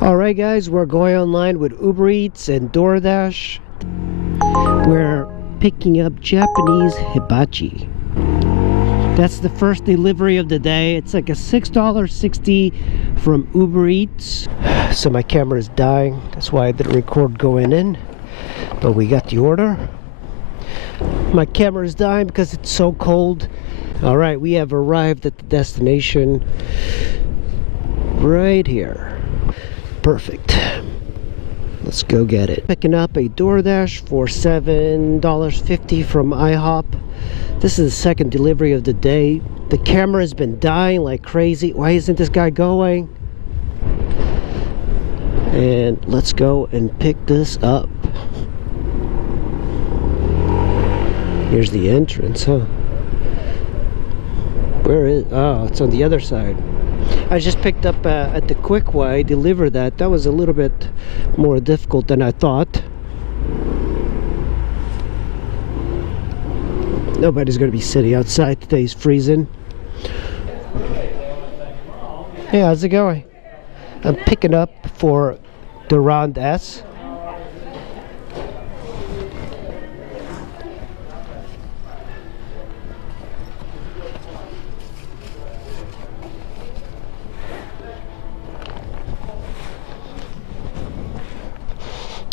Alright guys, we're going online with Uber Eats and DoorDash. We're picking up Japanese hibachi. That's the first delivery of the day. It's like a $6.60 from Uber Eats. So my camera is dying. That's why I didn't record going in. But we got the order. My camera is dying because it's so cold. Alright, we have arrived at the destination right here. Perfect. Let's go get it. Picking up a DoorDash for $7.50 from IHOP. This is the second delivery of the day. The camera has been dying like crazy. Why isn't this guy going? And let's go and pick this up. Here's the entrance, huh? Where is... oh, it's on the other side. I just picked up at the Quick Way, delivered that. That was a little bit more difficult than I thought. Nobody's going to be sitting outside. Today's freezing. Hey, how's it going? I'm picking up for the Round S.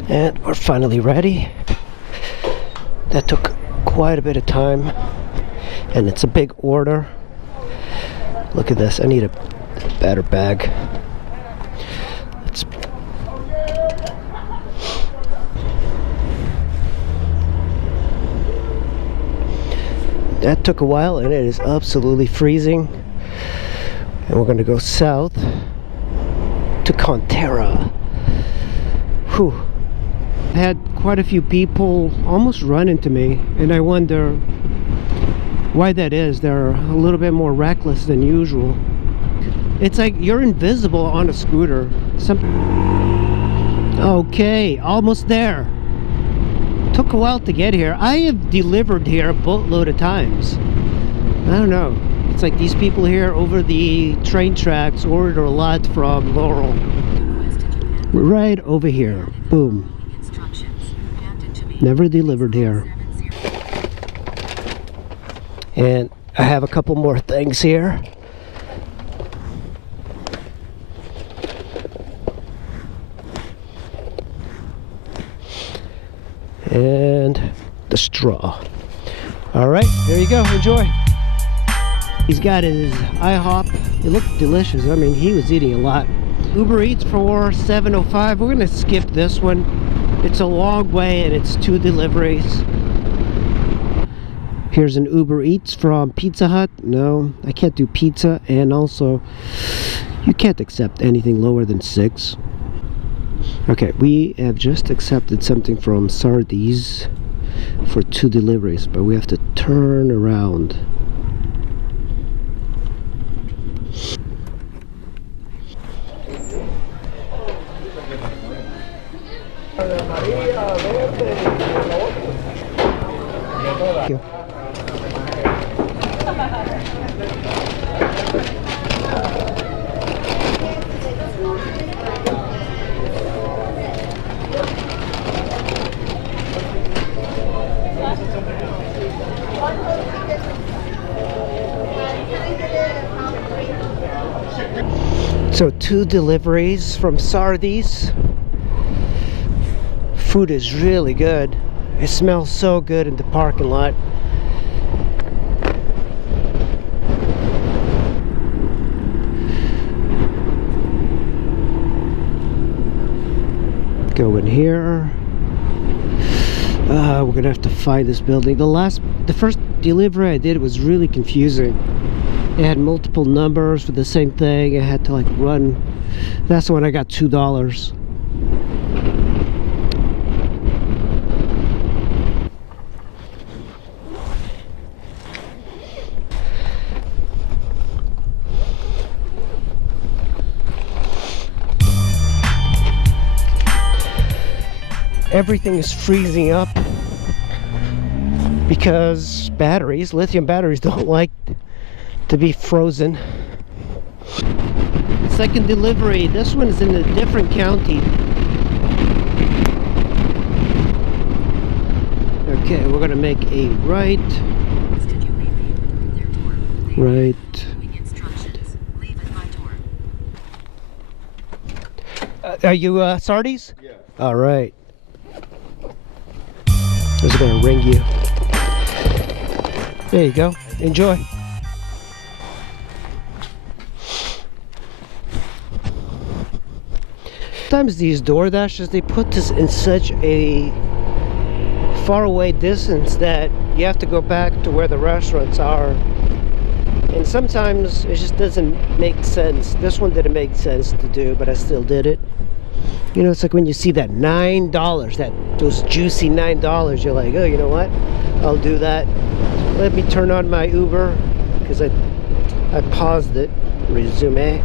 And we're finally ready. That took quite a bit of time, and it's a big order. Look at this. I need a better bag. That took a while, and it is absolutely freezing. And we're going to go south to Conterra. Whew. I had quite a few people almost run into me, and I wonder why that is. They're a little bit more reckless than usual. It's like you're invisible on a scooter. Okay, almost there. Took a while to get here. I have delivered here a boatload of times. I don't know. It's like these people here over the train tracks order a lot from Laurel. Right over here. Boom. Never delivered here. And I have a couple more things here. And the straw. Alright, there you go. Enjoy. He's got his IHOP. It looked delicious. I mean, he was eating a lot. Uber Eats for $7.05. We're gonna skip this one. It's a long way and it's 2 deliveries. Here's an Uber Eats from Pizza Hut. No, I can't do pizza, and also you can't accept anything lower than 6. Okay, we have just accepted something from Sardi's for 2 deliveries, but we have to turn around. Thank you. So 2 deliveries from Sardi's. Food is really good. It smells so good in the parking lot. Go in here. We're gonna have to find this building. The first delivery I did was really confusing. It had multiple numbers for the same thing. I had to like run. That's when I got $2. Everything is freezing up because lithium batteries don't like to be frozen. second delivery. This one is in a different county. Okay, we're gonna make a right. Right. Are you Sardis? Yeah. All right. This is gonna ring you. There you go. Enjoy. Sometimes these DoorDashes, they put this in such a far away distance that you have to go back to where the restaurants are, and sometimes it just doesn't make sense. This one didn't make sense to do, but I still did it. You know, it's like when you see that $9, those juicy $9, you're like, oh, you know what, I'll do that. Let me turn on my Uber, because I paused it. Resume.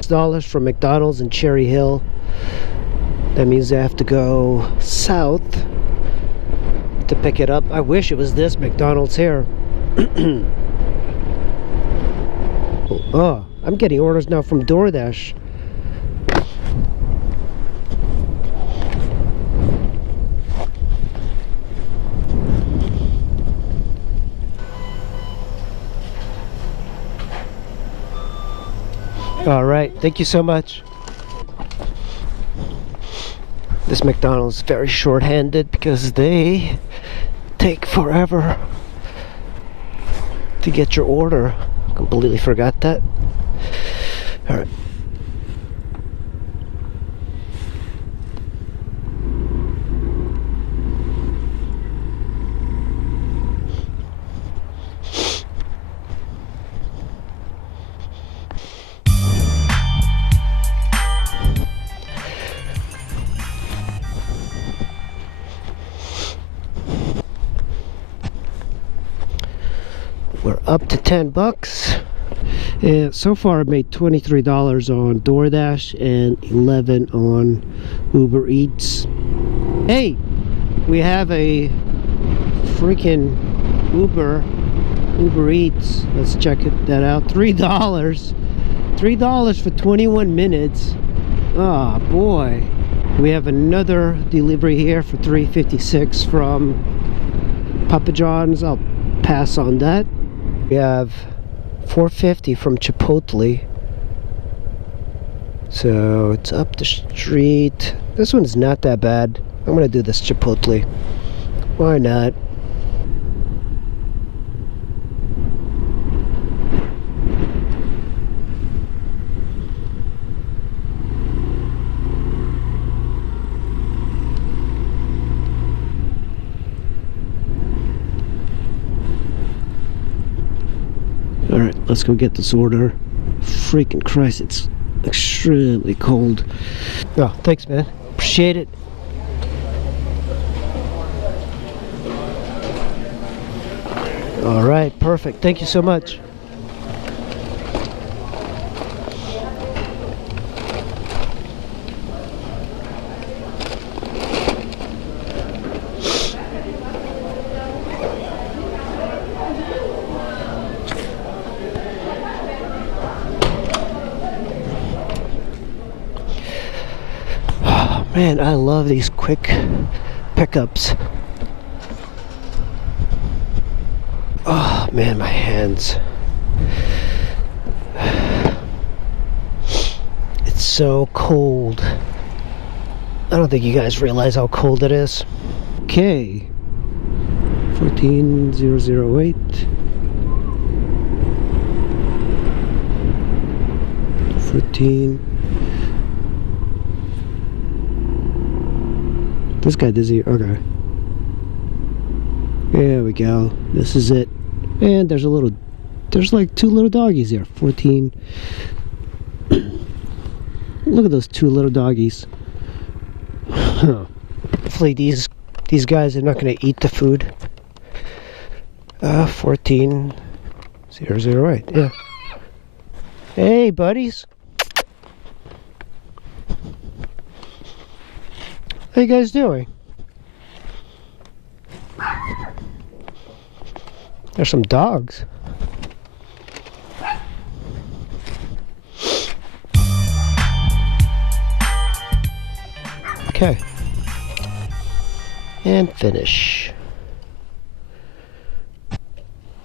$6 from McDonald's in Cherry Hill. That means I have to go south to pick it up. I wish it was this McDonald's here. Oh, I'm getting orders now from DoorDash. All right, thank you so much. This McDonald's is very short-handed because they take forever to get your order. Completely forgot that. All right. We're up to 10 bucks. And so far I've made $23 on DoorDash and $11 on Uber Eats. Hey, we have a freaking Uber Eats. Let's check that out. $3 for 21 minutes. Oh boy. We have another delivery here for $3.56 from Papa John's. I'll pass on that. We have $4.50 from Chipotle. So it's up the street. This one's not that bad. I'm gonna do this Chipotle. Why not? Alright, let's go get this order. Freaking Christ, it's extremely cold. Oh, thanks, man. Appreciate it. Alright, perfect. Thank you so much. Man, I love these quick pickups. Oh man, my hands. It's so cold. I don't think you guys realize how cold it is. Okay. 14008. 14. This guy dizzy. Okay. There we go. This is it. And there's like two little doggies here. 14. Look at those two little doggies. Hopefully these guys are not going to eat the food. 14008. Yeah. Hey, buddies. How you guys doing? There's some dogs. Okay. And finish.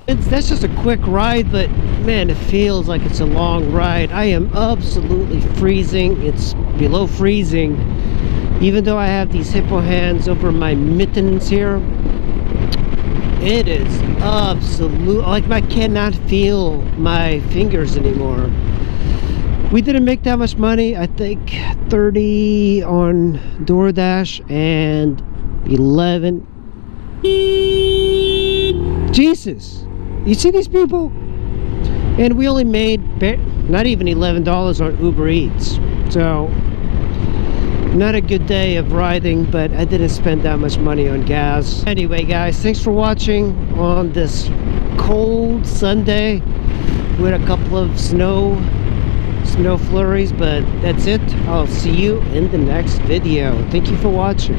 That's just a quick ride, but man, it feels like it's a long ride. I am absolutely freezing. It's below freezing. Even though I have these hippo hands over my mittens here, it is absolute, like I cannot feel my fingers anymore. We didn't make that much money. I think 30 on DoorDash and 11. Jesus, you see these people? And we only made not even $11 on Uber Eats. So not a good day of riding, but I didn't spend that much money on gas. Anyway guys, thanks for watching on this cold Sunday with a couple of snow flurries, but that's it. I'll see you in the next video. Thank you for watching.